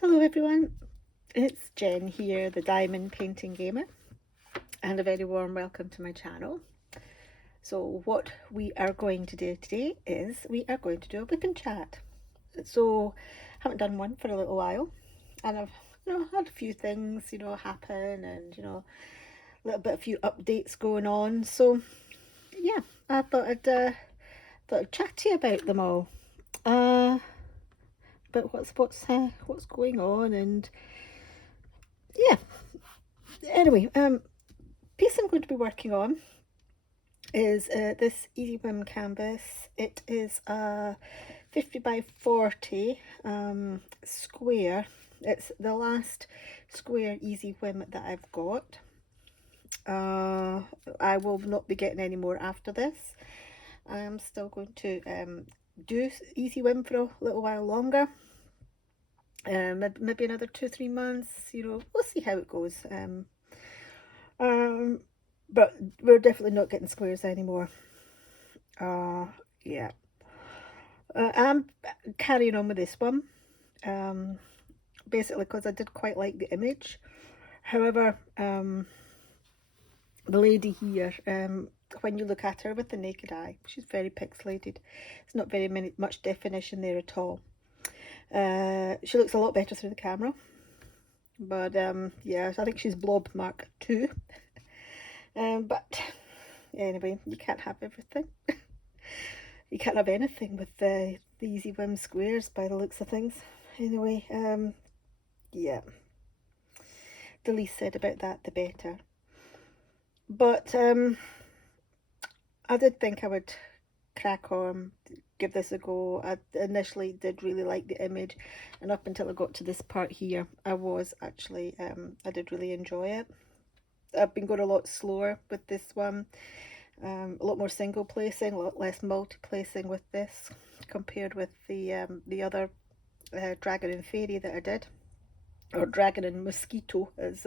Hello everyone, it's Jen here, the Diamond Painting Gamer, and a very warm welcome to my channel. So what we are going to do today is we are going to do a WIP and Chat. So haven't done one for a little while, and I've had a few things happen, and a little bit, a few updates going on. So yeah, I thought I'd chat to you about them all. But what's going on, and yeah. Anyway, piece I'm going to be working on is this Easy Whim canvas. It is a 50 by 40 square. It's the last square Easy Whim that I've got. I will not be getting any more after this. I am still going to do Easy Whim for a little while longer. Maybe another 2-3 months. We'll see how it goes. But we're definitely not getting squares anymore. Yeah. I'm carrying on with this one. Basically because I did quite like the image. However, the lady here, when you look at her with the naked eye, she's very pixelated. It's not very much definition there at all. She looks a lot better through the camera. But yeah, I think she's Blob Mark 2. But anyway, you can't have everything. You can't have anything with the Easy Whim squares by the looks of things. Anyway, yeah. The least said about that, the better. But I did think I would crack on, give this a go. I initially did really like the image, and up until I got to this part here, I was actually, I did really enjoy it. I've been going a lot slower with this one. A lot more single placing, a lot less multi-placing with this compared with the other Dragon and Fairy that I did, or Dragon and Mosquito as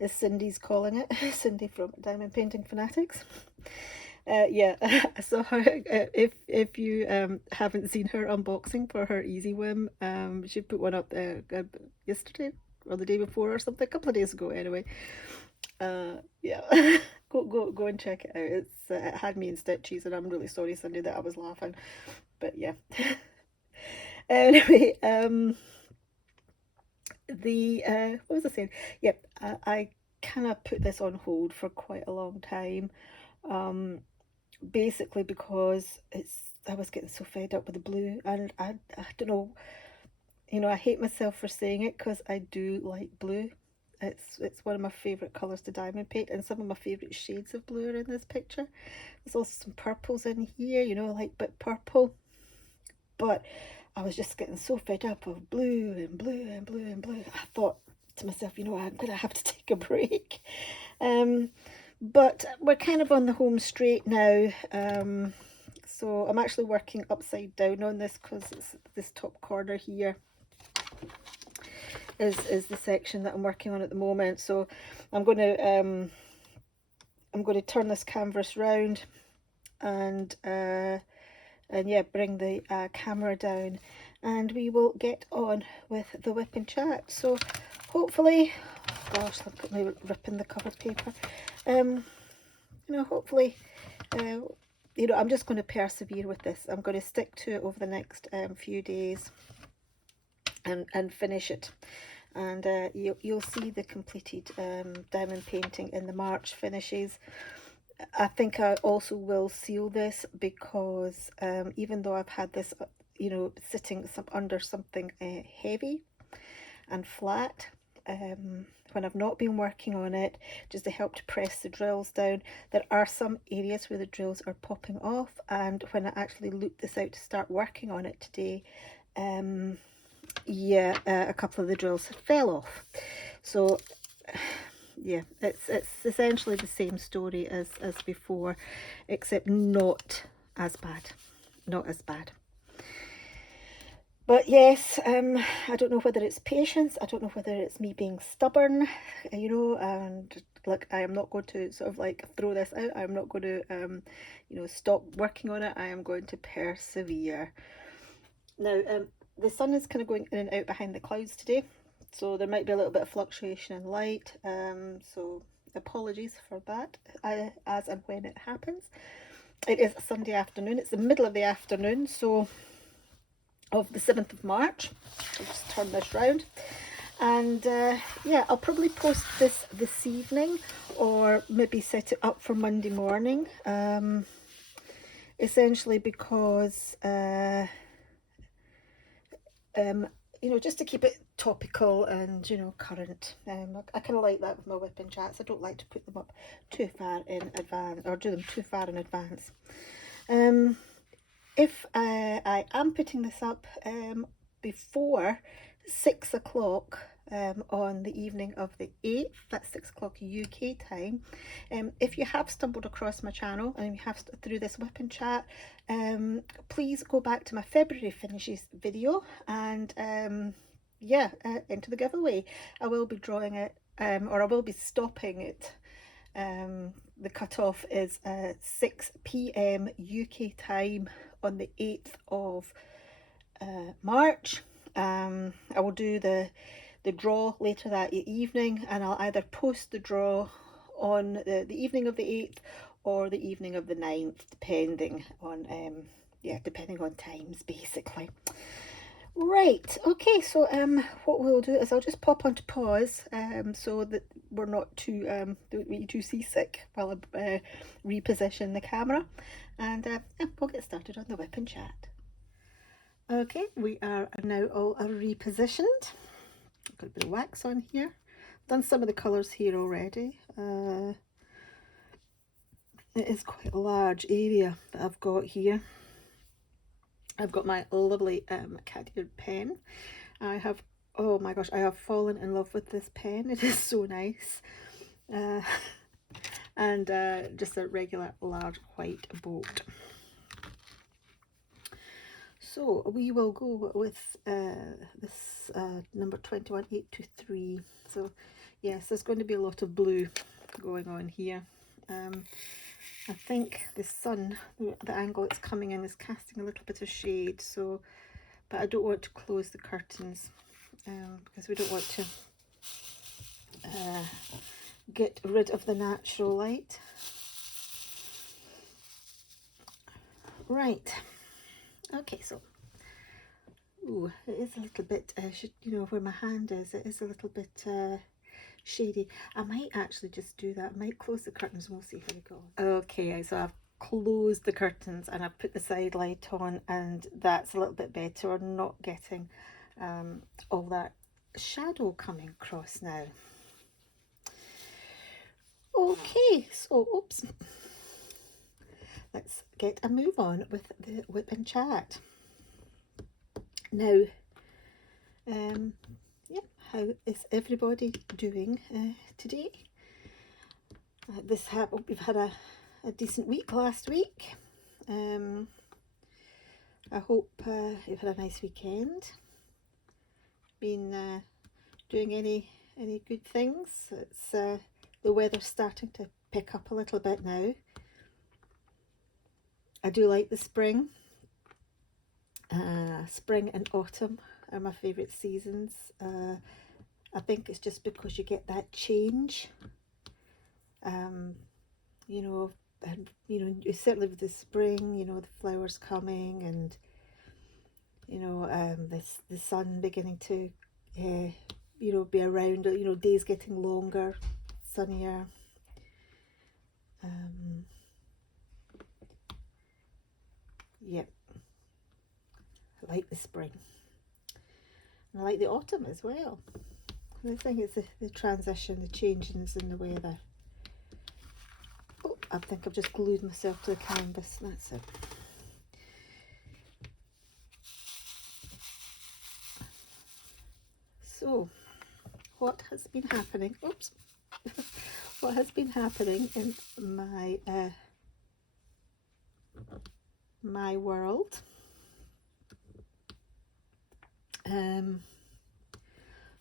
as Cindy's calling it. Cindy from Diamond Painting Fanatics. Yeah, so if you haven't seen her unboxing for her Easy Whim, she put one up yesterday or the day before or something, a couple of days ago anyway. Yeah. Go and check it out. It had me in stitches, and I'm really sorry, Cindy, that I was laughing. But yeah. Anyway, what was I saying? Yep, I kind of put this on hold for quite a long time. Basically because I was getting so fed up with the blue, and I don't know. I hate myself for saying it because I do like blue. It's one of my favourite colours to diamond paint, and some of my favourite shades of blue are in this picture. There's also some purples in here, like bit purple. But I was just getting so fed up of blue and blue and blue and blue. I thought to myself, I'm going to have to take a break. But we're kind of on the home straight now. So I'm actually working upside down on this because it's this top corner here is the section that I'm working on at the moment. So I'm going to turn this canvas round and yeah, bring the camera down, and we will get on with the WIP and Chat. So hopefully, gosh, look at me ripping the cover paper. Hopefully, I'm just going to persevere with this. I'm going to stick to it over the next few days and finish it. And you'll see the completed diamond painting in the March finishes. I think I also will seal this because even though I've had this, sitting under something heavy and flat, when I've not been working on it, just to help to press the drills down, there are some areas where the drills are popping off, and when I actually looped this out to start working on it today, yeah, a couple of the drills fell off. So yeah, it's essentially the same story as before, except not as bad. But yes, I don't know whether it's patience, I don't know whether it's me being stubborn, and like, I am not going to sort of like throw this out. I'm not going to stop working on it. I am going to persevere. Now, the sun is kind of going in and out behind the clouds today, so there might be a little bit of fluctuation in light, so apologies for that, as and when it happens. It is a Sunday afternoon, it's the middle of the afternoon, so of the 7th of March. I'll just turn this round. And yeah, I'll probably post this evening, or maybe set it up for Monday morning, essentially because you know, just to keep it topical and, you know, current. I kind of like that with my WIP and chats. I don't like to put them up too far in advance, or do them too far in advance. If I am putting this up before 6 o'clock on the evening of the 8th, that's 6 o'clock UK time. If you have stumbled across my channel and you have through this WIP and Chat, please go back to my February finishes video and yeah, enter the giveaway. I will be drawing it, or I will be stopping it. The cutoff is 6 p.m. UK time on the 8th of March. I will do the draw later that evening, and I'll either post the draw on the evening of the 8th or the evening of the 9th, depending on yeah, depending on times, basically. Right, okay, so what we'll do is I'll just pop onto pause so that we're not too don't make you too seasick while I reposition the camera, and we'll get started on the WIP and Chat. Okay, we are now all repositioned. I've got a bit of wax on here. Done some of the colours here already. It is quite a large area that I've got here. I've got my lovely cat-eared pen. I have, oh my gosh, I have fallen in love with this pen. It is so nice. And just a regular large white bolt. So we will go with this number 21823. So yes, there's going to be a lot of blue going on here. I think the sun, the angle it's coming in, is casting a little bit of shade, so, but I don't want to close the curtains because we don't want to get rid of the natural light. Right, okay, so ooh, it is a little bit you know, where my hand is, it is a little bit shady. I might actually just do that. I might close the curtains and we'll see how we go. Okay, so I've closed the curtains and I've put the side light on, and that's a little bit better. We're not getting all that shadow coming across now. Okay, so oops, let's get a move on with the WIP and Chat. Now, yeah, how is everybody doing today? We've had a decent week last week. I hope you've had a nice weekend. Been doing any good things? It's the weather's starting to pick up a little bit now. I do like the spring. Spring and autumn are my favourite seasons. I think it's just because you get that change. You know, and you know, certainly with the spring, you know, the flowers coming, and you know, the sun beginning to you know, be around, you know, days getting longer, sunnier. Yep, I like the spring, and I like the autumn as well. And I think it's the transition, the changes in the weather. Oh, I think I've just glued myself to the canvas. That's it. So, what has been happening? Oops. What has been happening in my my world?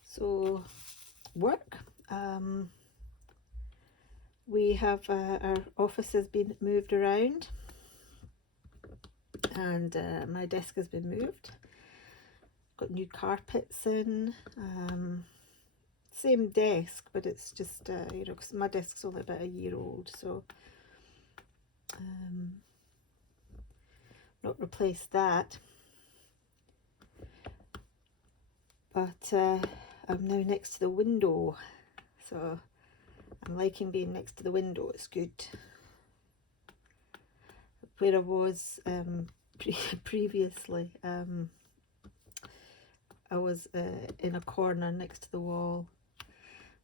So, work. We have our office has been moved around, and my desk has been moved. got new carpets in. Same desk, but it's just, you know, because my desk's only about a year old, so not replace that. But I'm now next to the window, so I'm liking being next to the window. It's good. Where I was previously, I was in a corner next to the wall.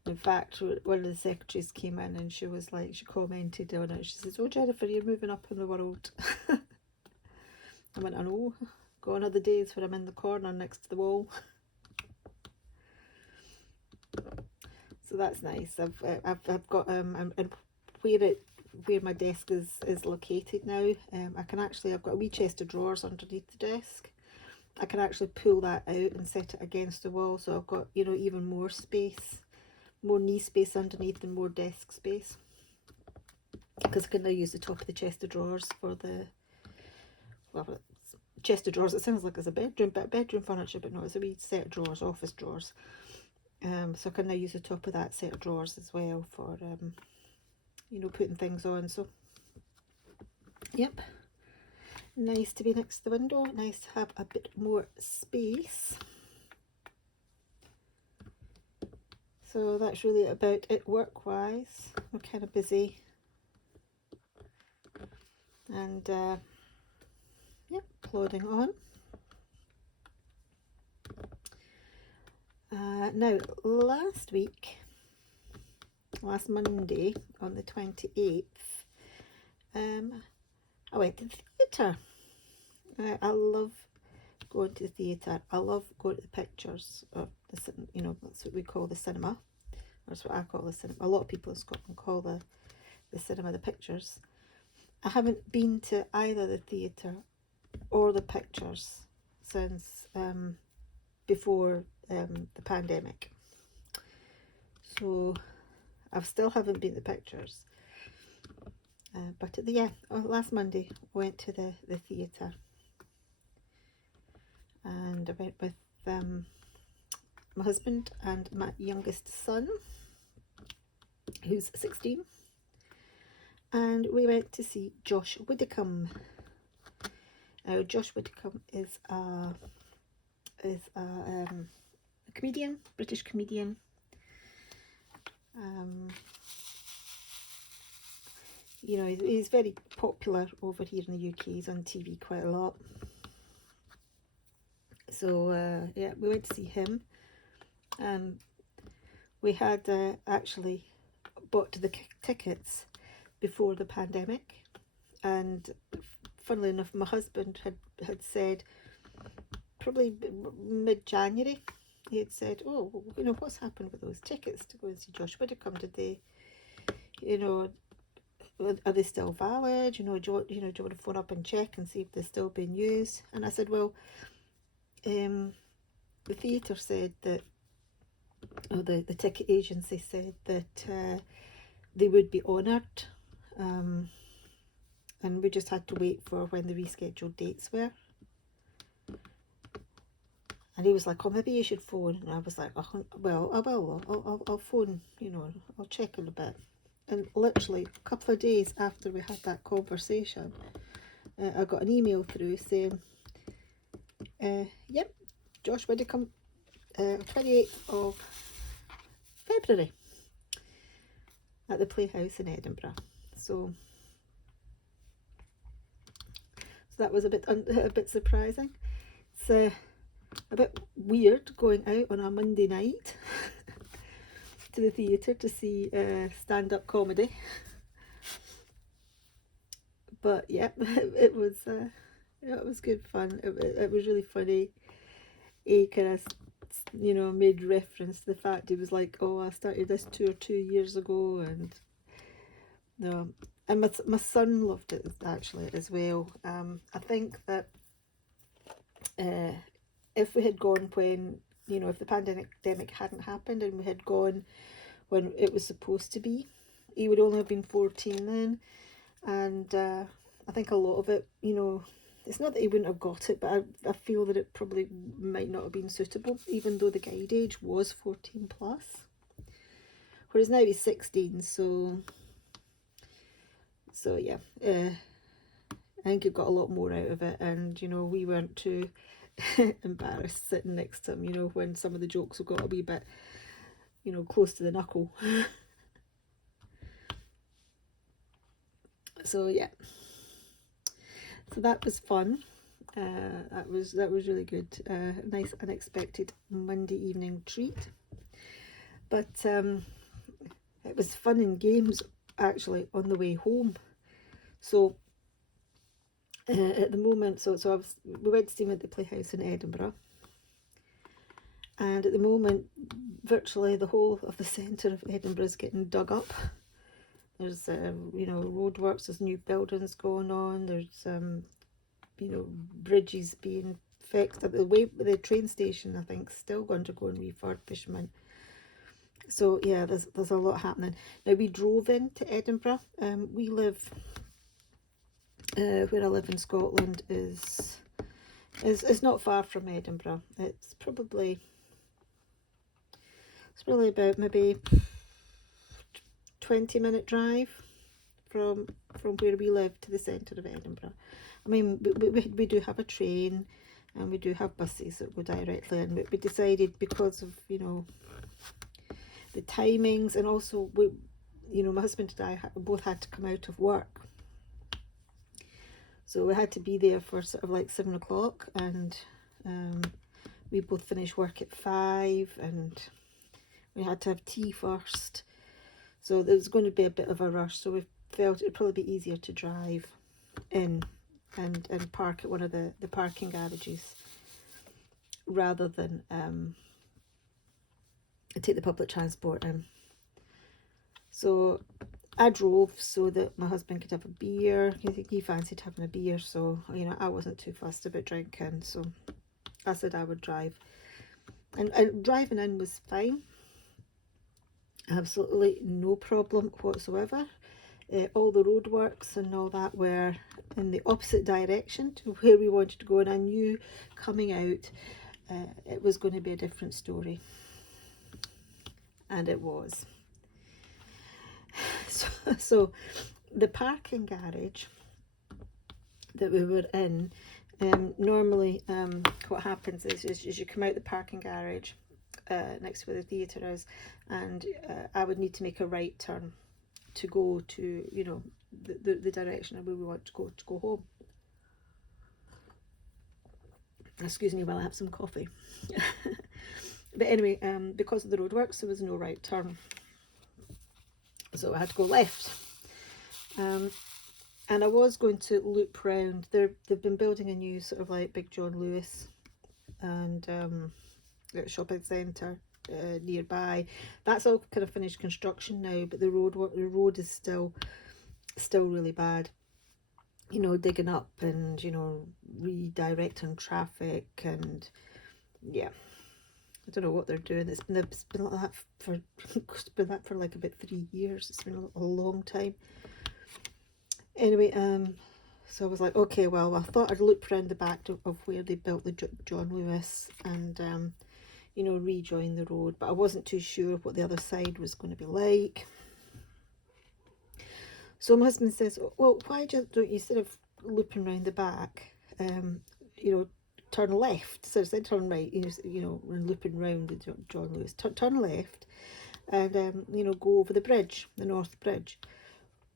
In fact, one of the secretaries came in and she was like, she commented on it. She says, "Oh, Jennifer, you're moving up in the world." I went, "I know. Gone are the days where I'm in the corner next to the wall." So that's nice. I've got and where my desk is located now. I can actually, I've got a wee chest of drawers underneath the desk. I can actually pull that out and set it against the wall, so I've got, you know, even more space, more knee space underneath and more desk space. Because I can now use the top of the chest of drawers for the, well, chest of drawers, it sounds like it's a bedroom, but bedroom furniture, but no, it's a wee set of drawers, office drawers. So I can now use the top of that set of drawers as well for, you know, putting things on. So, yep, nice to be next to the window, nice to have a bit more space. So that's really about it work-wise. I'm kind of busy. And, yep, plodding on. Now, last Monday, on the 28th, I went to the theatre. I love going to the theatre. I love going to the pictures, or the, you know, that's what we call the cinema. Or that's what I call the cinema. A lot of people in Scotland call the cinema the pictures. I haven't been to either the theatre or the pictures since before the pandemic. So I still haven't been to the pictures. But last Monday I went to the theatre, and I went with my husband and my youngest son, who's 16, and we went to see Josh Widdicombe. Now, Josh Widdicombe is a comedian, British comedian. You know, he's very popular over here in the UK. He's on TV quite a lot. So yeah, we went to see him. We had actually bought the tickets before the pandemic, and funnily enough, my husband had said probably mid-January, he had said, "Oh, you know, what's happened with those tickets to go and see Josh Widdicombe? Did they, you know, are they still valid? You know, do you want to phone up and check and see if they're still being used?" And I said, "Well, the theatre said that, or the ticket agency said that they would be honoured, and we just had to wait for when the rescheduled dates were." And he was like, "Oh, maybe you should phone." And I was like, "Oh, well, I will. I'll phone, you know, I'll check in a bit." And literally a couple of days after we had that conversation, I got an email through saying, "Yep, Josh Widdicombe, 28th of February at the Playhouse in Edinburgh." So that was a bit surprising. It's a bit weird going out on a Monday night to the theatre to see stand-up comedy, but yeah, it was good fun. It was really funny. He kind of, you know, made reference to the fact, he was like, "Oh, I started this tour 2 years ago," and no, and my son loved it actually as well. I think that if we had gone when, you know, if the pandemic hadn't happened and we had gone when it was supposed to be, he would only have been 14 then, and I think a lot of it, you know, it's not that he wouldn't have got it, but I feel that it probably might not have been suitable, even though the guide age was 14 plus. Whereas now he's 16, so yeah. I think he got a lot more out of it, and you know, we weren't too embarrassed sitting next to him, you know, when some of the jokes have got a wee bit, you know, close to the knuckle. So yeah, so that was fun. That was really good. Nice unexpected Monday evening treat. But it was fun and games actually on the way home. So at the moment, we went to see him at the Playhouse in Edinburgh, and at the moment, virtually the whole of the centre of Edinburgh is getting dug up. There's you know, roadworks, there's new buildings going on, there's you know, bridges being fixed. The train station, I think, still going to go in refurbishment. So yeah, there's a lot happening. Now, we drove into Edinburgh. We live where I live in Scotland is not far from Edinburgh. It's probably about maybe 20-minute drive from where we live to the centre of Edinburgh. I mean, we do have a train, and we do have buses that go directly in, but we decided, because of, you know, the timings, and also you know, my husband and I both had to come out of work, so we had to be there for sort of like 7 o'clock, and we both finished work at 5, and we had to have tea first, so there was going to be a bit of a rush. So we felt it would probably be easier to drive in and park at one of the parking garages, rather than take the public transport in. So I drove so that my husband could have a beer. He fancied having a beer, so you know, I wasn't too fussed about drinking, so I said I would drive. And driving in was fine. Absolutely no problem whatsoever. All the roadworks and all that were in the opposite direction to where we wanted to go, and I knew coming out it was going to be a different story, and it was. So the parking garage that we were in, normally what happens is you come out the parking garage next to where the theatre is, and I would need to make a right turn to go to, you know, the direction of where we want to go home. Excuse me while I have some coffee. But anyway, because of the roadworks, there was no right turn, so I had to go left. And I was going to loop round. They've been building a new sort of like Big John Lewis and shopping centre nearby. That's all kind of finished construction now, but the road is still really bad. You know, digging up and, you know, redirecting traffic, and yeah, I don't know what they're doing. It's been like that for for like about 3 years. It's been a long time. Anyway, so I was like, okay, well, I thought I'd loop around the back of where they built the John Lewis, and you know, rejoin the road, but I wasn't too sure what the other side was going to be like. So my husband says, well, why don't you, instead of looping around the back, you know, turn left. So instead turn right, you know, and looping round the John Lewis, turn left, and you know, go over the bridge, the North Bridge.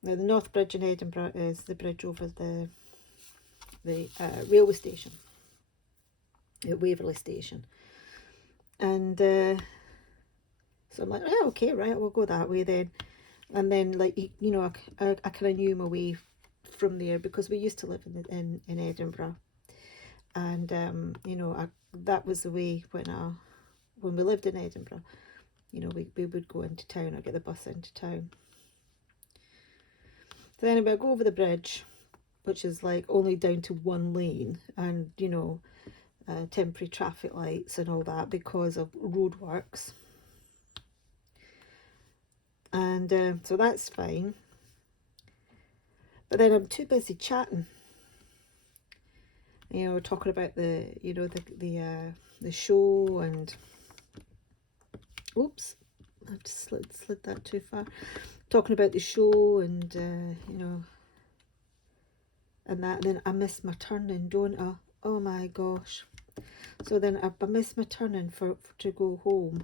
Now, the North Bridge in Edinburgh is the bridge over the railway station at Waverley Station. And so I'm like, oh, okay, right, we'll go that way then. And then, like, you know, I kind of knew my way from there, because we used to live in Edinburgh. And you know, that was the way when we lived in Edinburgh. You know, we would go into town or get the bus into town. So anyway, I go over the bridge, which is like only down to one lane, and you know, temporary traffic lights and all that because of roadworks. And so that's fine. But then I'm too busy chatting you know, talking about the, you know, the show, and oops, I just slid that too far. Talking about the show, and you know, and that. Then I missed my turning, don't I? Oh my gosh! So then I missed my turning to go home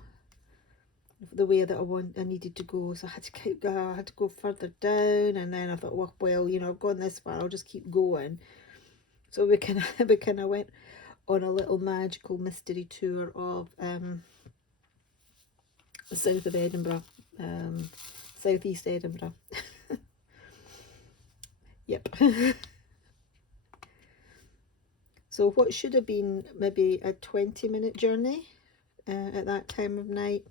the way that I needed to go. So I had to go further down, and then I thought, well, you know, I've gone this far, I'll just keep going. So we kind of went on a little magical mystery tour of the south of Edinburgh, southeast Edinburgh. Yep. So what should have been maybe a 20-minute journey at that time of night,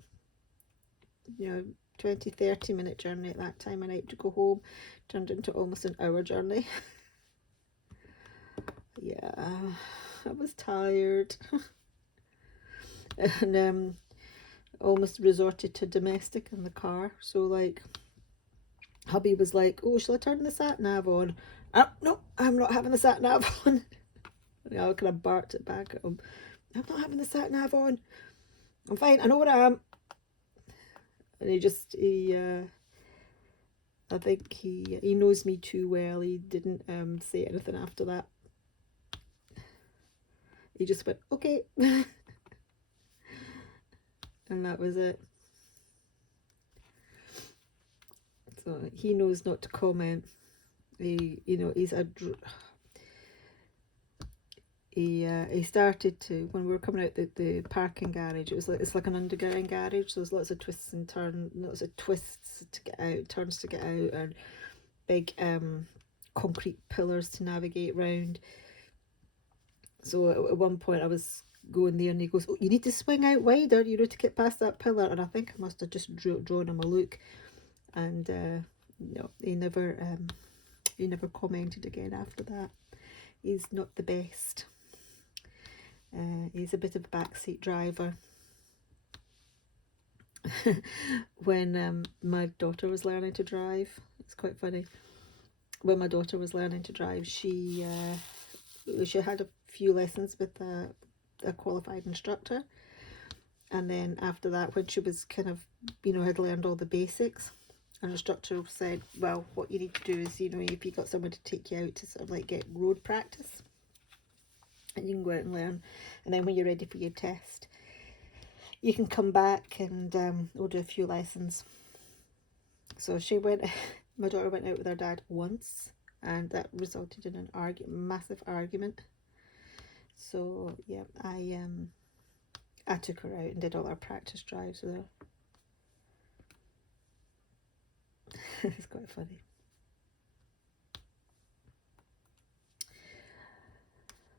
you know, 20-30-minute journey at that time of night to go home, turned into almost an hour journey. Yeah, I was tired. And almost resorted to domestic in the car. So like, hubby was like, oh, shall I turn the sat nav on? No, I'm not having the sat nav on. And I kind of barked it back at him. I'm not having the sat nav on. I'm fine, I know where I am. And I think he knows me too well. He didn't say anything after that. He just went, okay. And that was it. So he knows not to comment. He started to, when we were coming out the parking garage, it's like an underground garage, so there's lots of twists and turns, lots of twists to get out, turns to get out, and big concrete pillars to navigate round. So at one point I was going there, and he goes, oh, you need to swing out wider, you know, to get past that pillar. And I think I must have just drawn him a look, and no, he never commented again after that. He's not the best. He's a bit of a backseat driver. When my daughter was learning to drive, it's quite funny. When my daughter was learning to drive, she had a few lessons with a qualified instructor, and then after that, when she was kind of, you know, had learned all the basics, an instructor said, well, what you need to do is, you know, if you got someone to take you out to sort of like get road practice, and you can go out and learn, and then when you're ready for your test, you can come back and we'll do a few lessons. So my daughter went out with her dad once, and that resulted in an massive argument. So yeah, I took her out and did all our practice drives with her. It's quite funny.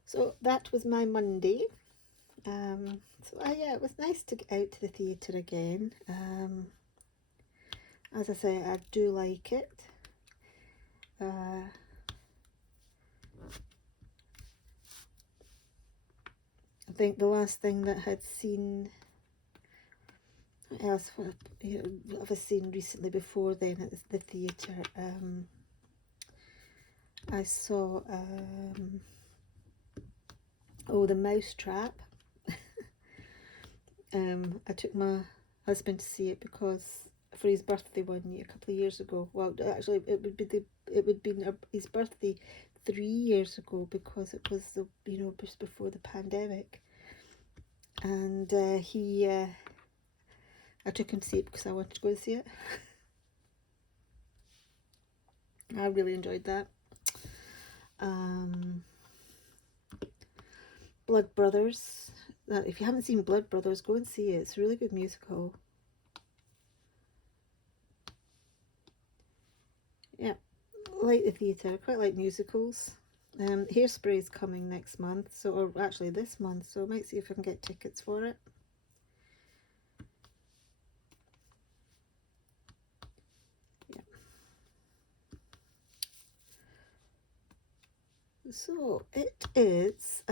So that was my Monday. Yeah, it was nice to get out to the theatre again. As I say, I do like it. I think the last thing that I'd seen, what else have I seen recently before then at the theatre? I saw The Mousetrap. I took my husband to see it because for his birthday a couple of years ago. Well, actually, it would be his birthday 3 years ago, because it was just before the pandemic, and I took him to see it because I wanted to go and see it. I really enjoyed that. Blood Brothers. If you haven't seen Blood Brothers, go and see it. It's a really good musical. Yeah, I like the theatre. I quite like musicals. Hairspray is coming next month, or actually this month, so I might see if I can get tickets for it. Yeah. So it is,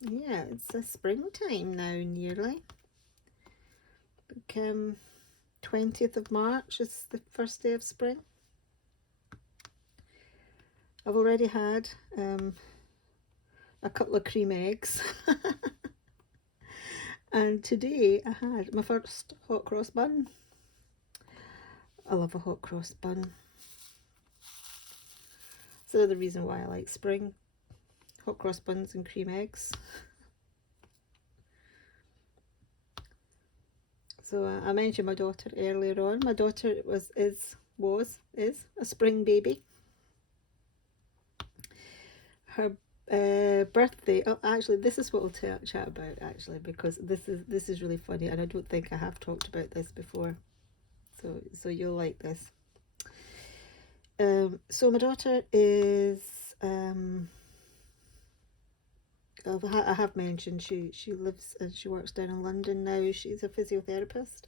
yeah, it's a springtime now nearly. Like, 20th of March is the first day of spring. I've already had a couple of cream eggs. And today I had my first hot cross bun. I love a hot cross bun. So the reason why I like spring. Hot cross buns and cream eggs. So I mentioned my daughter earlier on. My daughter is a spring baby. Her birthday. Oh, actually, this is what we'll chat about. Actually, because this is really funny, and I don't think I have talked about this before. So you'll like this. So my daughter is. I have mentioned she lives and she works down in London now. She's a physiotherapist.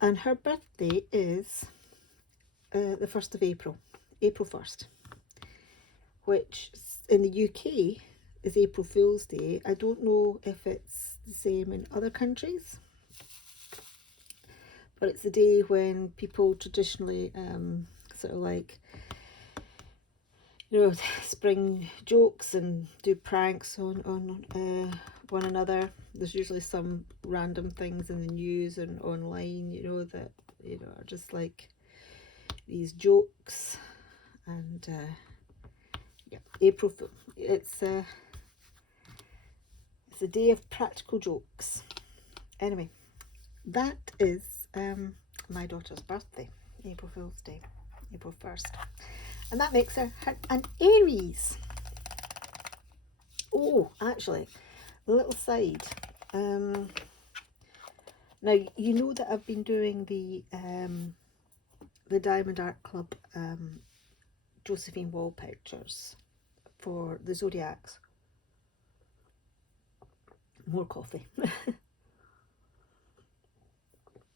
And her birthday is the 1st of April, April 1st, which in the UK is April Fool's Day. I don't know if it's the same in other countries, but it's the day when people traditionally sort of like, you know, spring jokes and do pranks on one another. There's usually some random things in the news and online, you know, that, you know, are just like these jokes. And yeah, April Fool. It's a day of practical jokes. Anyway, that is my daughter's birthday, April Fool's Day, April 1st. And that makes her an Aries. Oh, actually, a little side. Now, you know that I've been doing the Diamond Art Club Josephine wall pictures for the zodiacs. More coffee.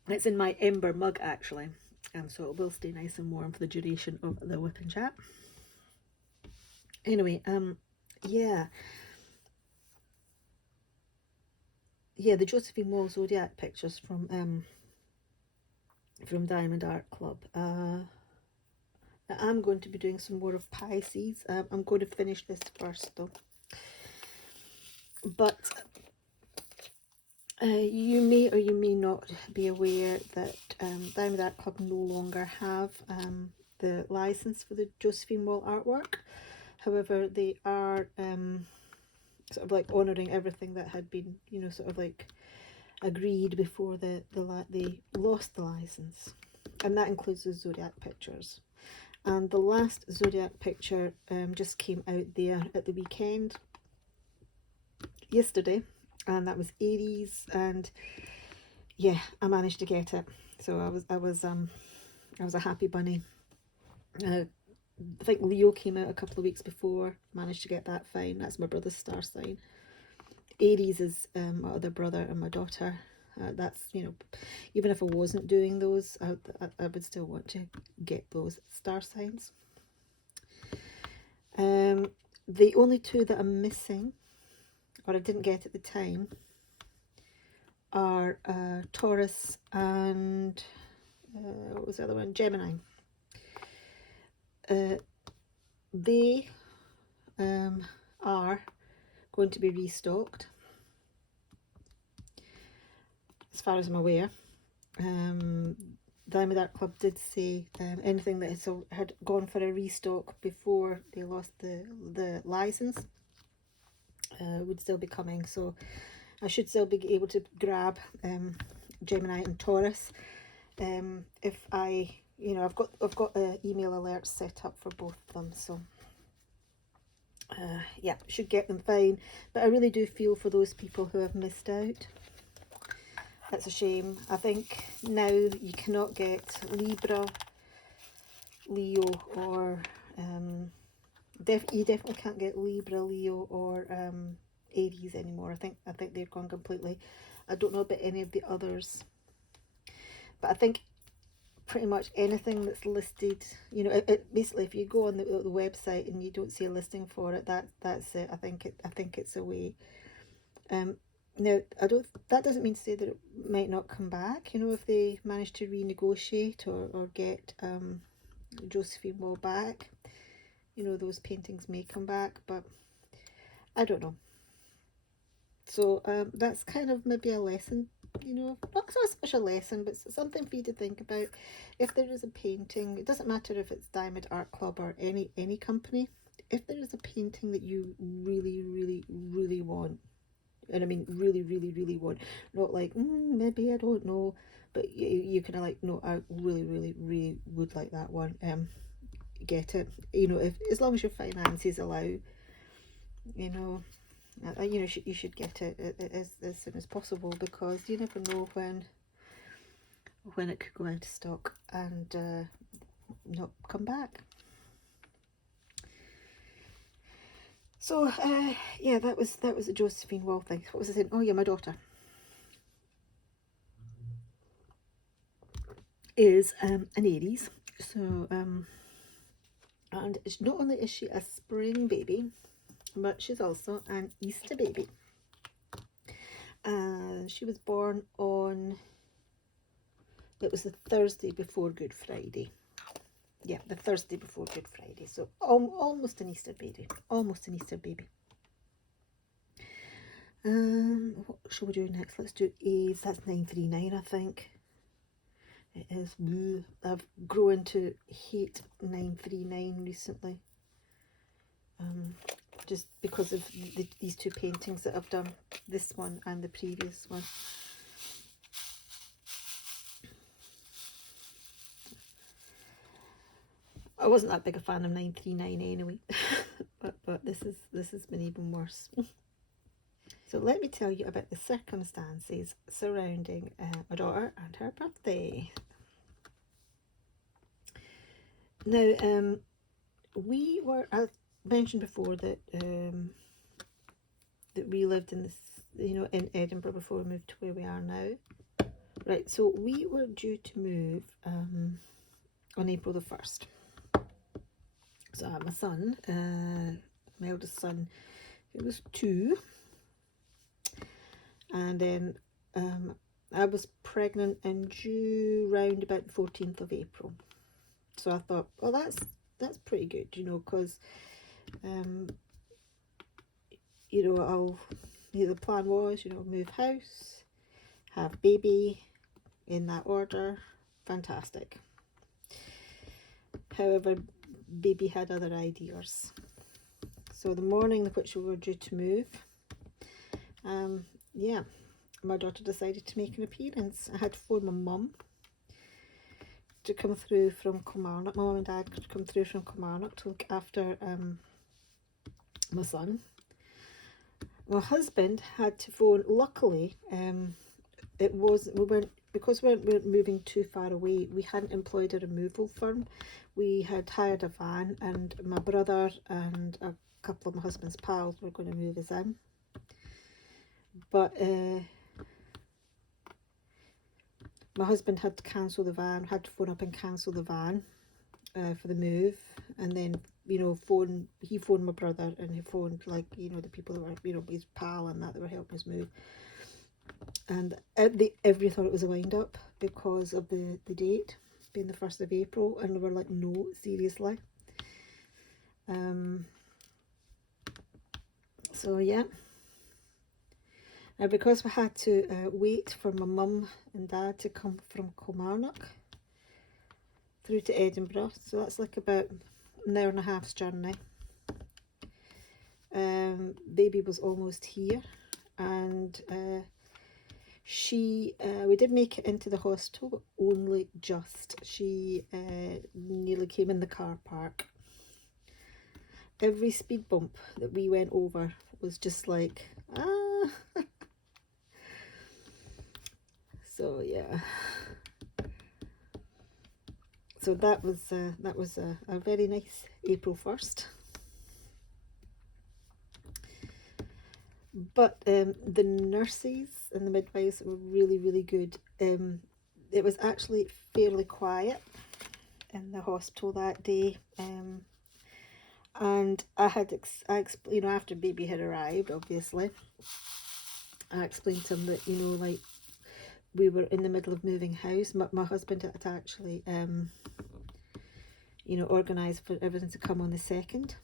It's in my ember mug, actually, so it will stay nice and warm for the duration of the WIP and Chat. Anyway, yeah, the Josephine Wall zodiac pictures from Diamond Art Club. I'm going to be doing some more of Pisces. I'm going to finish this first, though. But you may or you may not be aware that Diamond Art Club no longer have the license for the Josephine Wall artwork. However, they are sort of like honouring everything that had been, you know, sort of like agreed before they lost the license. And that includes the zodiac pictures. And the last zodiac picture just came out there at the weekend, yesterday, and that was Aries, and yeah, I managed to get it. So I was a happy bunny. I think Leo came out a couple of weeks before, managed to get that fine. That's my brother's star sign. Aries is my other brother and my daughter. That's, you know, even if I wasn't doing those, I would still want to get those star signs. The only two that I'm missing, or I didn't get at the time, are Taurus and what was the other one? Gemini. They are going to be restocked, as far as I'm aware. Diamond Art Club did say anything that had gone for a restock before they lost the license would still be coming. So I should still be able to grab Gemini and Taurus. If I, you know, I've got email alerts set up for both of them, so yeah, should get them fine. But I really do feel for those people who have missed out. That's a shame. I think now you cannot get Libra, Leo, or you definitely can't get Libra, Leo, or Aries anymore. I think they're gone completely. I don't know about any of the others, but I think pretty much anything that's listed, you know, basically if you go on the website and you don't see a listing for it, that's it. I think it's away. Now, that doesn't mean to say that it might not come back, you know, if they manage to renegotiate or get Josephine Wall back. You know, those paintings may come back, but I don't know. So that's kind of maybe a lesson, you know, not so much a lesson, but something for you to think about. If there is a painting, it doesn't matter if it's Diamond Art Club or any company, if there is a painting that you really, really, really want, and I mean really, really, really want, not like, maybe, I don't know, but you kind of like, no, I really, really, really would like that one, get it, you know, if as long as your finances allow, you know. You know, you should get it as soon as possible, because you never know when it could go out of stock and not come back. So yeah, that was the Josephine Wall thing. What was I saying? Oh yeah, my daughter is an Aries, so and not only is she a spring baby, but she's also an Easter baby. She was born on, it was the Thursday before Good Friday. Yeah, the Thursday before Good Friday. So almost an Easter baby. Almost an Easter baby. What shall we do next? Let's do A's. That's 939, I think. It is. Blue. I've grown to hate 939 recently. Just because of these two paintings that I've done. This one and the previous one. I wasn't that big a fan of 939 anyway. but this has been even worse. So let me tell you about the circumstances surrounding my daughter and her birthday. Now, we were, as mentioned before, that that we lived in this, you know, in Edinburgh before we moved to where we are now. Right, so we were due to move on April the 1st. So I had my son, my eldest son, who was 2. And then I was pregnant and due round about the 14th of April. So I thought, well, that's pretty good, you know, because you know, the plan was, you know, move house, have baby, in that order. Fantastic. However, baby had other ideas. So the morning in which we were due to move, yeah, my daughter decided to make an appearance. I had to phone my mum to come through from Kilmarnock. My mum and dad could come through from Kilmarnock to look after my son. My husband had to phone. Luckily, because we weren't moving too far away, we hadn't employed a removal firm. We had hired a van, and my brother and a couple of my husband's pals were going to move us in. But my husband had to cancel the van, had to phone up and cancel the van for the move, and then, you know, he phoned my brother, and he phoned, like, you know, the people that were, you know, his pal and that were helping us move. And everybody thought it was a wind up because of the date being the 1st of April, and we were like, no, seriously. So yeah. Now, because we had to wait for my mum and dad to come from Kilmarnock through to Edinburgh, so that's like about an hour and a half's journey. Baby was almost here, and we did make it into the hospital, but only just. She nearly came in the car park. Every speed bump that we went over was just like, So yeah. So that was a very nice April 1st. But the nurses and the midwives were really, really good. It was actually fairly quiet in the hospital that day. And I you know, after baby had arrived, obviously, I explained to him that, you know, like, we were in the middle of moving house. My husband had actually, organised for everything to come on the 2nd.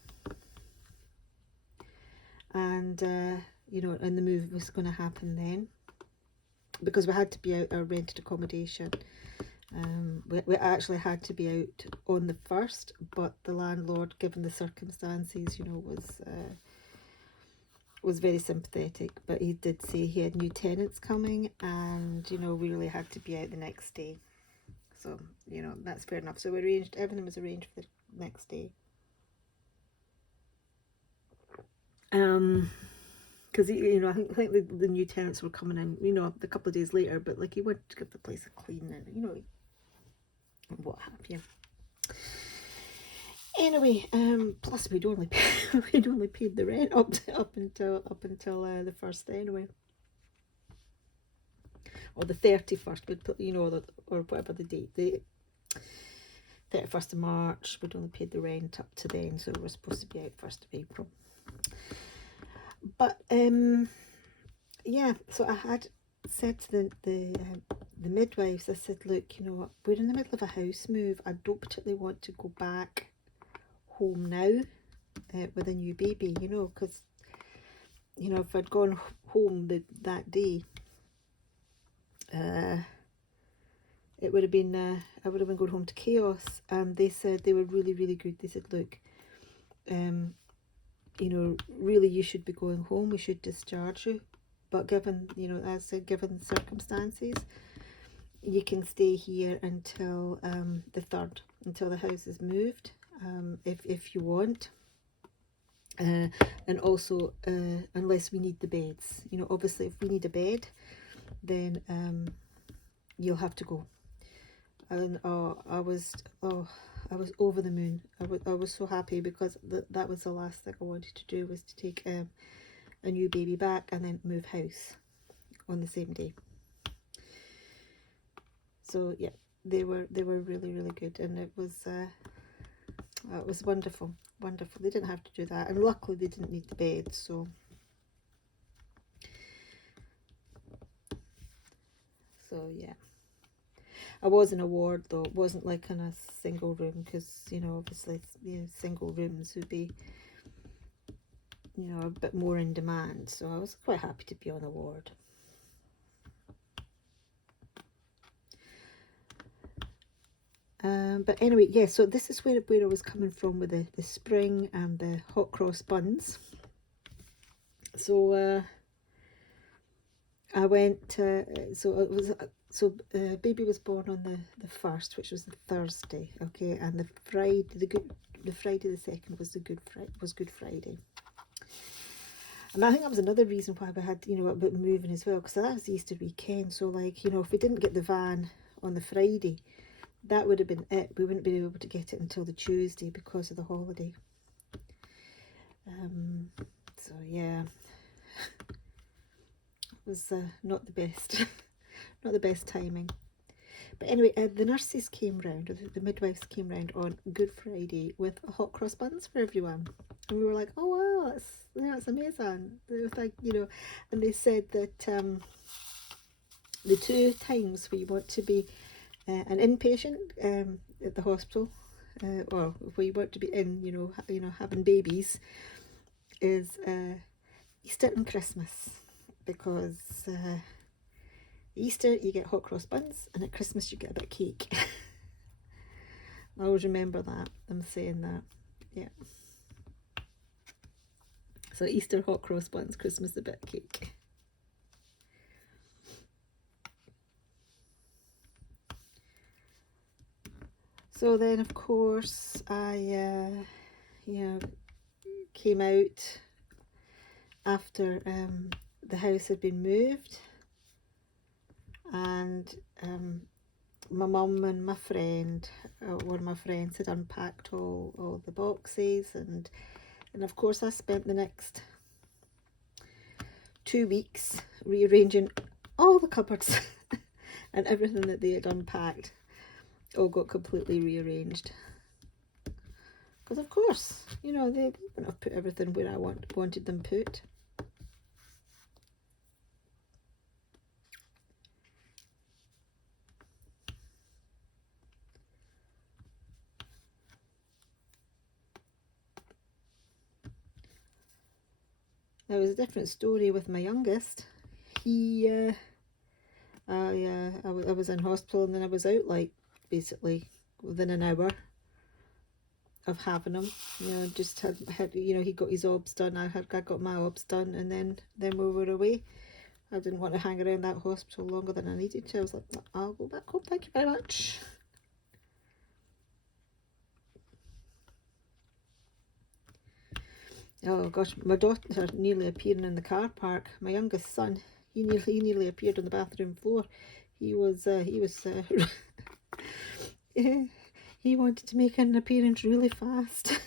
And, and the move was going to happen then, because we had to be out our rented accommodation. We actually had to be out on the 1st, but the landlord, given the circumstances, was very sympathetic. But he did say he had new tenants coming, and we really had to be out the next day. So that's fair enough. So everything was arranged for the next day. Because I think the new tenants were coming in, a couple of days later. But like, he wanted to give the place a clean and what have you. Anyway, plus we'd only paid the rent up until the 1st anyway, or the 31st. We'd put or whatever the date, the 31st of March. We'd only paid the rent up to then, so we were supposed to be out 1st of April. But yeah, so I had said to the midwives, I said, look, we're in the middle of a house move. I don't particularly want to go back home now with a new baby, because if I'd gone home that day, it would have been I would have been going home to chaos. And they said they were really, really good. They said, look, really you should be going home. We should discharge you, but given as I said, given the circumstances, you can stay here until the 3rd, until the house is moved, if you want. And also, unless we need the beds, obviously if we need a bed, then you'll have to go. And I was over the moon. I was so happy, because that was the last thing I wanted to do, was to take a new baby back and then move house on the same day. So yeah, they were really, really good, and it was wonderful. They didn't have to do that, and luckily they didn't need the bed. So yeah, I was in a ward though. It wasn't like in a single room, because obviously single rooms would be a bit more in demand. So I was quite happy to be on a ward. But anyway, yeah, so this is where I was coming from with the spring and the hot cross buns. So I went, baby was born on the 1st, which was the Thursday, okay, and the Friday the 2nd was Good Friday. And I think that was another reason why we had, a bit moving as well, because that was Easter weekend. So like, if we didn't get the van on the Friday, that would have been it. We wouldn't be able to get it until the Tuesday because of the holiday. So yeah, it was not the best, not the best timing. But anyway, the nurses came round, or the midwives came round on Good Friday with hot cross buns for everyone, and we were like, oh wow, that's amazing. They were like, and they said that the 2 times where you want to be an inpatient at the hospital, or where you want to be in, having babies, is Easter and Christmas, because Easter you get hot cross buns, and at Christmas you get a bit of cake. I always remember that, I'm saying that, yeah. So Easter hot cross buns, Christmas a bit of cake. So then, of course, I came out after the house had been moved, and my mum and my friend, one of my friends, had unpacked all the boxes, and of course I spent the next 2 weeks rearranging all the cupboards and everything that they had unpacked all got completely rearranged, because of course they wouldn't have put everything where I wanted them put. There was a different story with my youngest. He, I was in hospital, and then I was out like basically within an hour of having him. You know, just had you know, he got his obs done. I got my obs done, and then we were away. I didn't want to hang around that hospital longer than I needed to. I was like, I'll go back home. Thank you very much. Oh gosh, my daughter nearly appearing in the car park. My youngest son, he nearly appeared on the bathroom floor. He was yeah, he wanted to make an appearance really fast.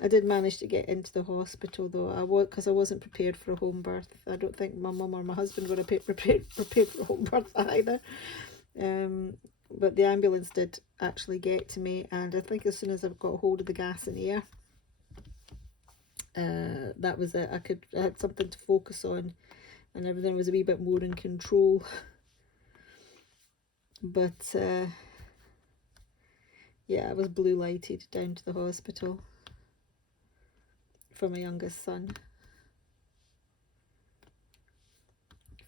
I did manage to get into the hospital though. Because I wasn't prepared for a home birth. I don't think my mum or my husband were prepared for a home birth either. But the ambulance did actually get to me, and I think as soon as I got hold of the gas and air, that was it. I had something to focus on, and everything was a wee bit more in control. But yeah, I was blue lighted down to the hospital for my youngest son.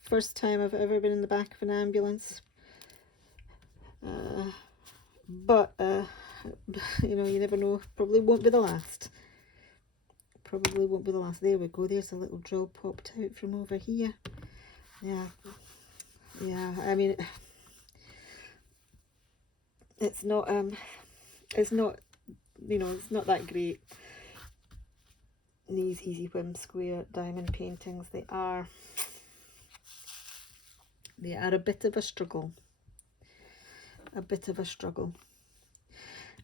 First time I've ever been in the back of an ambulance. But you know, you never know. Probably won't be the last. Probably won't be the last. There we go. There's a little drill popped out from over here. Yeah. I mean, it's not you know, it's not that great. These Easy Whim square diamond paintings, they are a bit of a struggle. A bit of a struggle.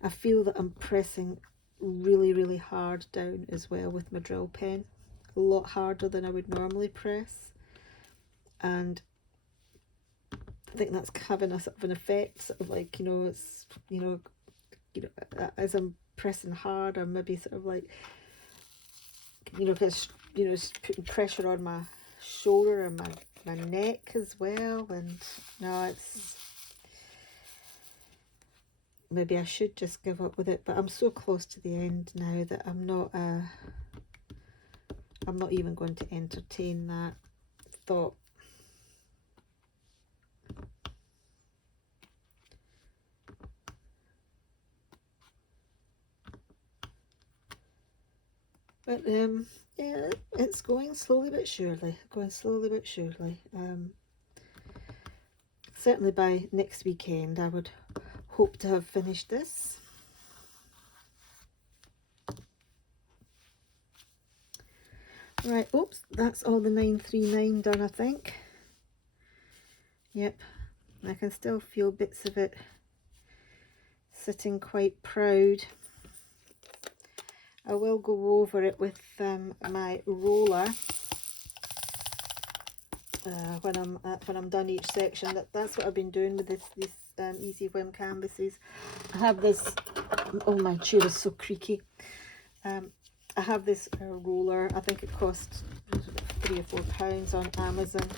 I feel that I'm pressing really, really hard down as well with my drill pen. A lot harder than I would normally press. And I think that's having a sort of an effect, sort of like, you know, it's, you know, as I'm pressing hard, I'm maybe sort of like, you know, because, you know, it's putting pressure on my shoulder and my neck as well. And no, it's, maybe I should just give up with it, but I'm so close to the end now that I'm not even going to entertain that thought. But yeah, it's going slowly but surely. Certainly by next weekend I would hope to have finished this. Right, oops, that's all the 939 done, I think. Yep, I can still feel bits of it sitting quite proud. I will go over it with my roller when I'm done each section. That's what I've been doing with these Easy Whim canvases. I have this. Oh, my chair is so creaky. I have this roller. I think it cost £3 or £4 on Amazon.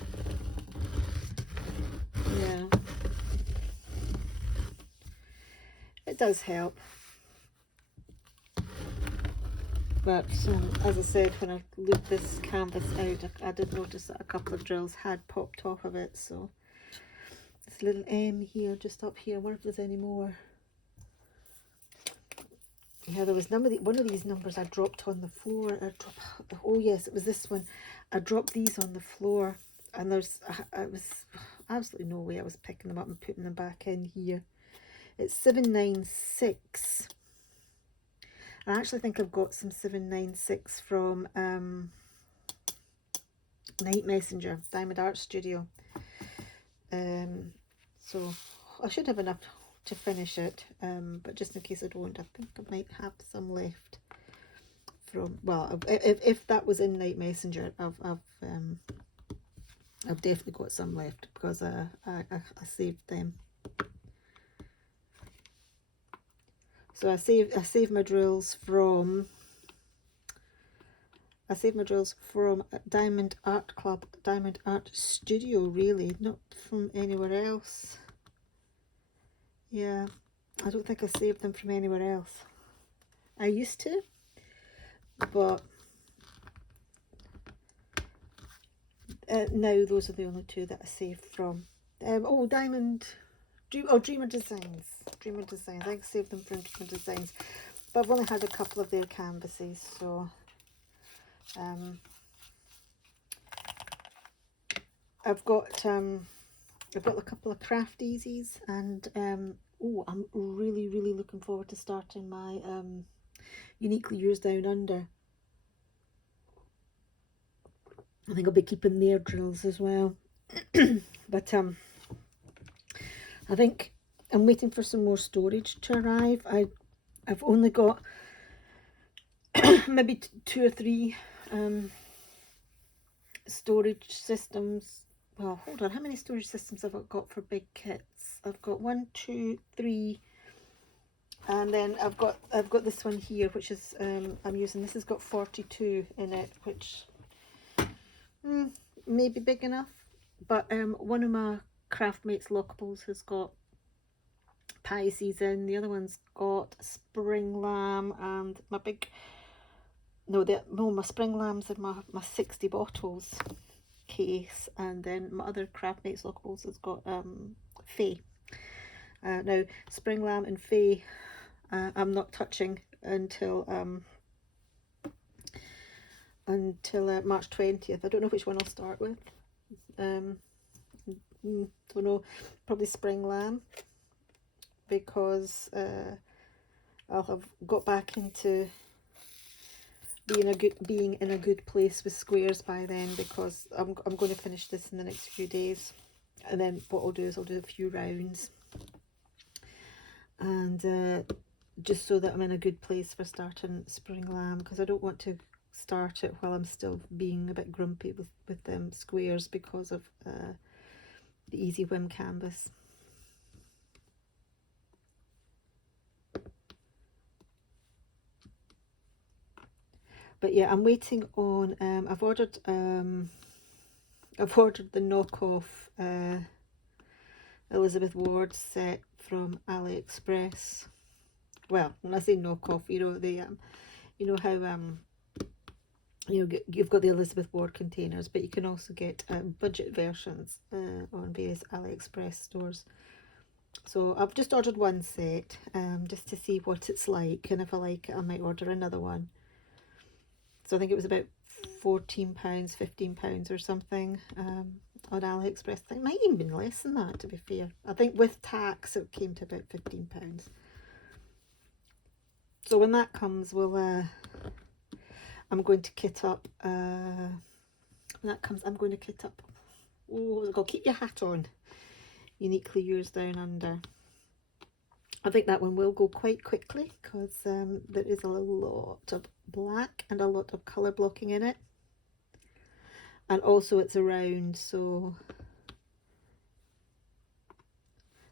Yeah, it does help. But as I said, when I looked this canvas out, I did notice that a couple of drills had popped off of it. So this little M here, just up here. I wonder if there's any more. Yeah, there was one of these numbers I dropped on the floor. Oh yes, it was this one. I dropped these on the floor, and I was absolutely no way I was picking them up and putting them back in here. It's 796. I actually think I've got some 796 from Night Messenger, Diamond Art Studio. So I should have enough to finish it, but just in case I don't, I think I might have some left from, well, if that was in Night Messenger, I've definitely got some left because I saved them. So I saved my drills from Diamond Art Club, Diamond Art Studio, really, not from anywhere else. Yeah, I don't think I saved them from anywhere else. I used to, but now those are the only two that I saved from. Oh, Dreamer Designs. Dreamer Designs. I saved them from Dreamer Designs, but I've only had a couple of their canvases, so I've got a couple of craft daisies, and oh, I'm really looking forward to starting my Uniquely Yours Down Under. I think I'll be keeping their drills as well. But I think I'm waiting for some more storage to arrive. I've only got maybe 2 or 3 storage systems. Well, hold on, how many storage systems have I got for big kits? I've got 1, 2, 3, and then I've got this one here, which is I'm using. This has got 42 in it, which may be big enough. But one of my Craftmates lockables has got Pisces in. The other one's got Spring Lamb, and my my Spring Lamb's in my 60 bottles case, and then my other Craftmates lockables has got Fae. Now Spring Lamb and Fae I'm not touching until March 20th. I don't know which one I'll start with. Don't know, probably Spring Lamb, because I'll have got back into being in a good place with squares by then, because I'm going to finish this in the next few days, and then what I'll do is I'll do a few rounds, and just so that I'm in a good place for starting Spring Lamb, because I don't want to start it while I'm still being a bit grumpy with them squares because of the Easy Whim canvas. But yeah, I'm waiting on I've ordered the knockoff Elizabeth Ward set from AliExpress. Well, when I say knockoff, you know, the you know how you've got the Elizabeth Ward containers, but you can also get budget versions on various AliExpress stores. So I've just ordered one set just to see what it's like, and if I like it I might order another one. So I think it was about £14, £15 or something on AliExpress. I think it might even been less than that, to be fair. I think with tax it came to about £15. So when that comes, I'm going to kit up. When that comes, I'm going to kit up. Oh, I've got to keep your hat on. Uniquely Yours Down Under. I think that one will go quite quickly, because there is a lot of black and a lot of colour blocking in it, and also it's a round, so,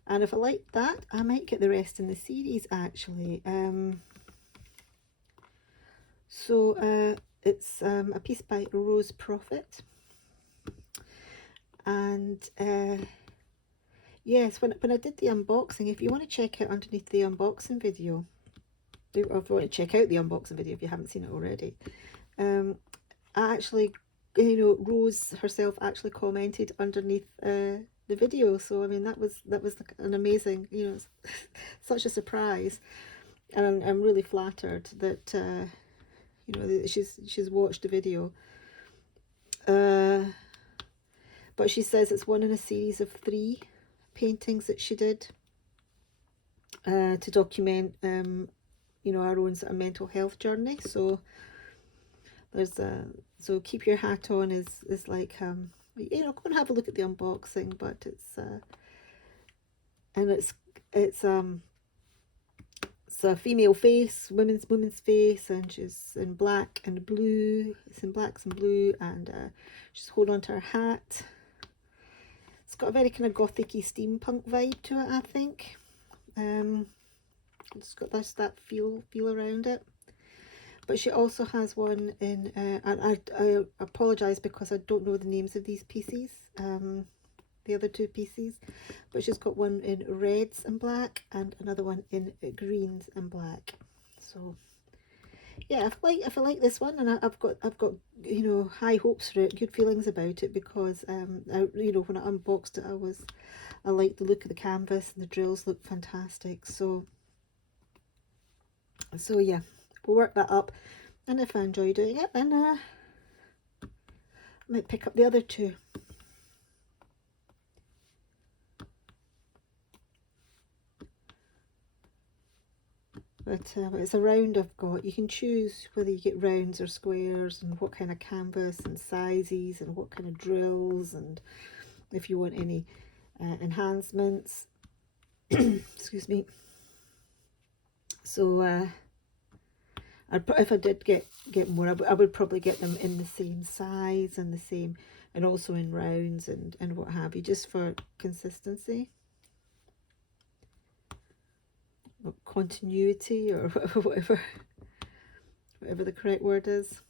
and if I like that I might get the rest in the series actually. So it's a piece by Rose Profit, and yes, when I did the unboxing, if you want to check out underneath the unboxing video, or if you want to check out the unboxing video if you haven't seen it already, I actually, you know, Rose herself actually commented underneath the video. So I mean, that was an amazing, you know, such a surprise, and I'm really flattered that you know, that she's watched the video. But she says it's one in a series of 3 paintings that she did to document you know, our own sort of mental health journey. So there's so Keep Your Hat On is like you know, go and have a look at the unboxing, but it's and it's a female face, woman's face, and she's in black and blue. It's in blacks and blue, and she's holding on to her hat. It's got a very kind of gothic-y steampunk vibe to it, I think. It's got that feel around it. But she also has one in, and I apologise because I don't know the names of these pieces, the other 2 pieces, but she's got one in reds and black and another one in greens and black. So yeah, if I like this one, and I've got you know, high hopes for it, good feelings about it, because you know, when I unboxed it, I liked the look of the canvas, and the drills look fantastic. So yeah, we'll work that up, and if I enjoy doing it, then I might pick up the other two. But it's a round I've got. You can choose whether you get rounds or squares, and what kind of canvas and sizes, and what kind of drills, and if you want any enhancements. Excuse me. So if I did get more, I would probably get them in the same size and the same, and also in rounds and what have you, just for consistency, or continuity, or whatever the correct word is.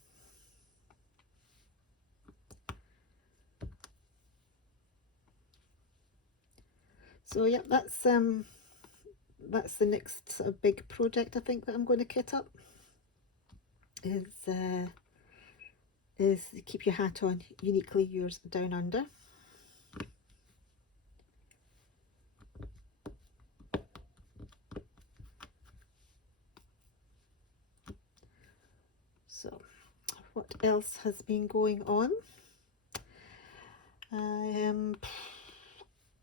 So yeah, that's the next sort of big project I think that I'm going to kit up, is Keep Your Hat On, Uniquely Yours Down Under. So what else has been going on?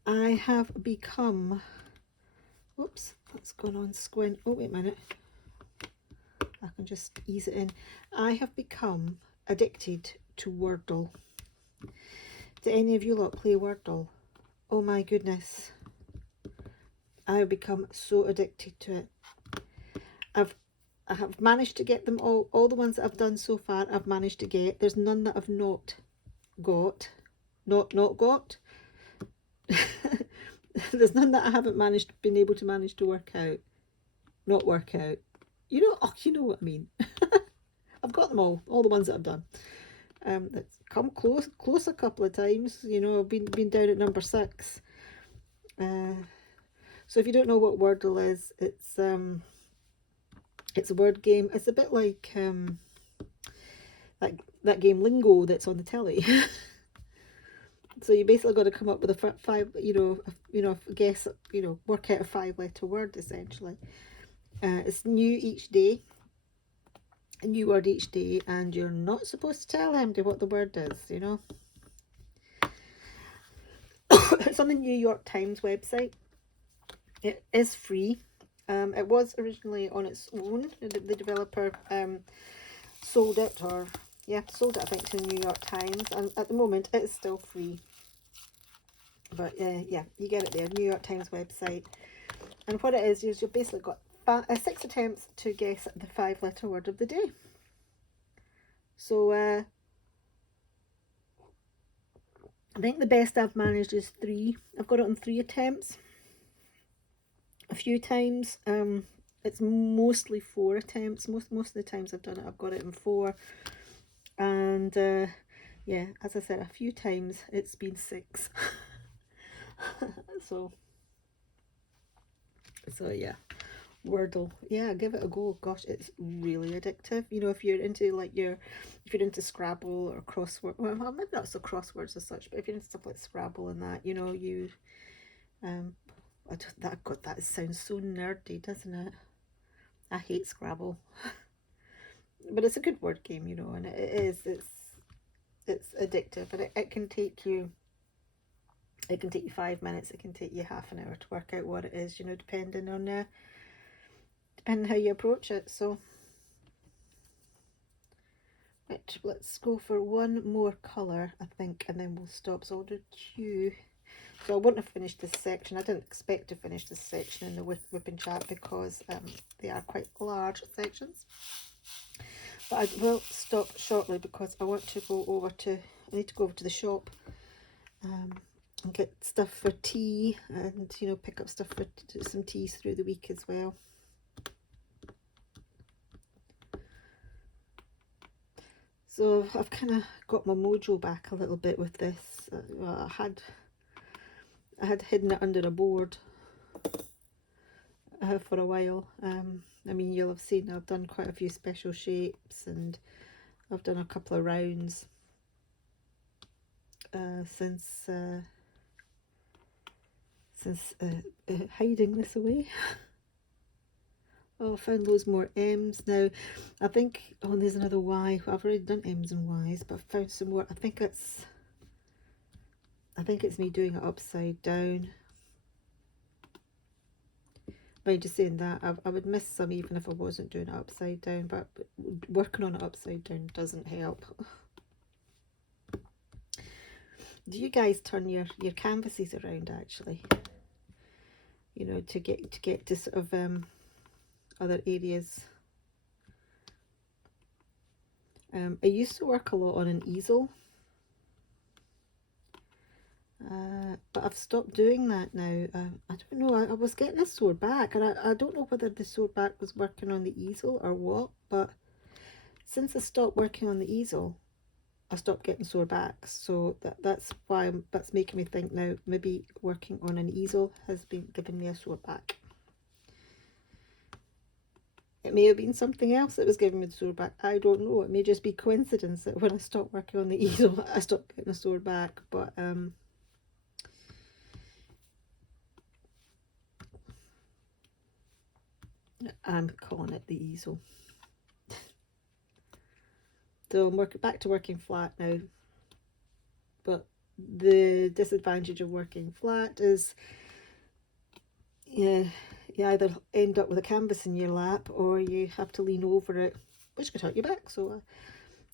I have become, oops, that's gone on squint. Oh, wait a minute. I can just ease it in. I have become addicted to Wordle. Do any of you lot play Wordle? Oh my goodness. I have become so addicted to it. I have managed to get them all the ones that I've done so far, I've managed to get. There's none that I've not got. Not got. There's none that I haven't been able to manage to work out. Not work out. You know, oh, you know what I mean. I've got them all the ones that I've done. It's come close a couple of times. You know, I've been down at number 6. So if you don't know what Wordle is, it's a word game. It's a bit like that game Lingo that's on the telly. So you basically got to come up with a 5, guess, work out a 5-letter word essentially. It's new each day, a new word each day, and you're not supposed to tell anybody what the word is, you know. It's on the New York Times website. It is free. It was originally on its own. The developer sold it, I think, to the New York Times, and at the moment it is still free. But yeah, you get it there, New York Times website. And what it is you've basically got 6 attempts to guess the 5-letter word of the day. So I think the best I've managed is 3. I've got it on 3 attempts. A few times it's mostly 4 attempts. Most of the times I've done it, I've got it in 4. And yeah, as I said, a few times it's been 6. so yeah, Wordle, yeah, give it a go. Gosh, it's really addictive. You know, if you're into Scrabble or crossword, well, maybe not so crosswords as such, but if you're into stuff like Scrabble and that, you know, you that sounds so nerdy, doesn't it? I hate Scrabble. But it's a good word game, you know, and it's addictive, and it can take you 5 minutes, it can take you half an hour to work out what it is, you know, depending how you approach it. So right, let's go for one more colour, I think, and then we'll stop. So I'll do 2. So I wouldn't have finished this section. I didn't expect to finish this section in the WIP and Chat, because they are quite large sections. But I will stop shortly, because I want to go over to, I need to go over to the shop and get stuff for tea, and, you know, pick up stuff for some teas through the week as well. So I've kind of got my mojo back a little bit with this. I had hidden it under a board, for a while. I mean, you'll have seen I've done quite a few special shapes, and I've done a couple of rounds since hiding this away. Oh, I found loads more M's now. I think, oh, there's another Y. I've already done M's and Y's, but I've found some more. I think it's me doing it upside down. By just saying that, I would miss some even if I wasn't doing it upside down, but working on it upside down doesn't help. Do you guys turn your canvases around actually? You know, to get to sort of other areas. I used to work a lot on an easel, but I've stopped doing that now. I don't know, I was getting a sore back, and I don't know whether the sore back was working on the easel or what, but since I stopped working on the easel, I stopped getting sore backs. So that's why that's making me think now maybe working on an easel has been giving me a sore back. It may have been something else that was giving me the sore back. I don't know. It may just be coincidence that when I stopped working on the easel, I stopped getting a sore back. But I'm calling it the easel. So I'm back to working flat now. But the disadvantage of working flat is, yeah, you either end up with a canvas in your lap or you have to lean over it, which could hurt your back. So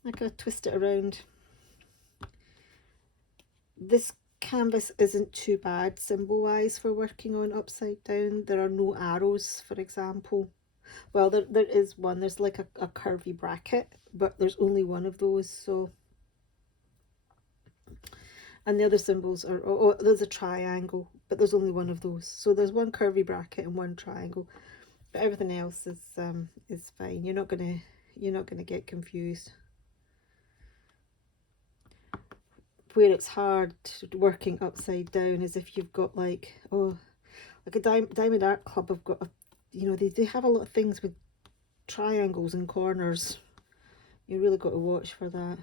I kind of twist it around. This canvas isn't too bad symbol wise for working on upside down. There are no arrows, for example. Well, there is one. There's like a curvy bracket, but there's only one of those. So, and the other symbols are, oh, there's a triangle, but there's only one of those. So there's one curvy bracket and one triangle, but everything else is fine. You're not gonna get confused. Where it's hard working upside down is if you've got like, oh, like a Diamond Art Club have got a, you know, they have a lot of things with triangles and corners. You really got to watch for that.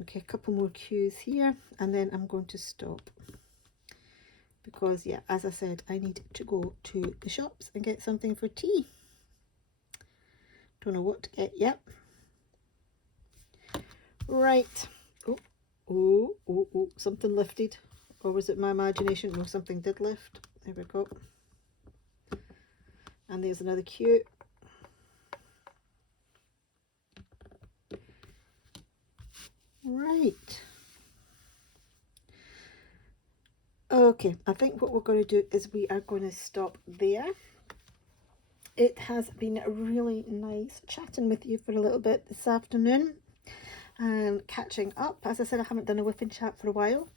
Okay, a couple more cues here, and then I'm going to stop. Because, yeah, as I said, I need to go to the shops and get something for tea. Don't know what to get yet. Right. Oh, something lifted. Or was it my imagination? No, something did lift. There we go. And there's another cue. Right. Okay, I think what we're going to do is we are going to stop there. It has been really nice chatting with you for a little bit this afternoon and catching up. As I said, I haven't done a WIP and Chat for a while.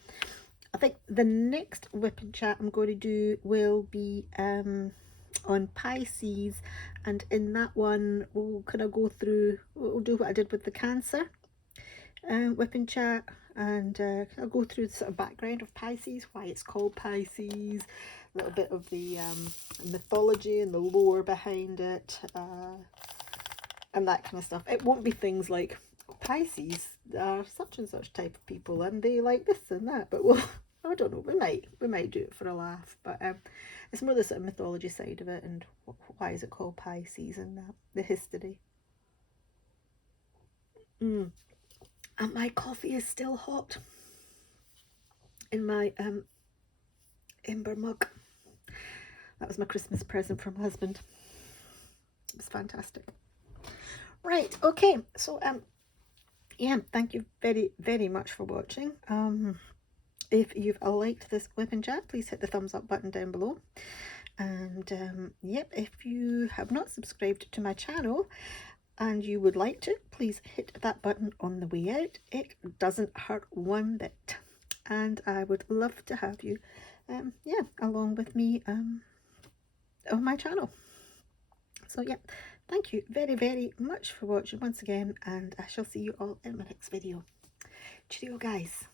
I think the next WIP and Chat I'm going to do will be on Pisces, and in that one we'll kind of go through, we'll do what I did with the Cancer WIP and Chat, and I'll go through the sort of background of Pisces, why it's called Pisces, a little bit of the mythology and the lore behind it, and that kind of stuff. It won't be things like Pisces are such and such type of people and they like this and that, but well, I don't know, we might do it for a laugh, but it's more the sort of mythology side of it and why is it called Pisces and that, the history. And my coffee is still hot in my ember mug. That was my Christmas present from my husband. It was fantastic. Right, okay, so yeah, thank you very, very much for watching. If you've liked this WIP and Chat, please hit the thumbs up button down below. And yep, if you have not subscribed to my channel and you would like to, please hit that button on the way out. It doesn't hurt one bit, and I would love to have you yeah, along with me on my channel. So yeah, thank you very, very much for watching once again, and I shall see you all in my next video. Cheerio, guys.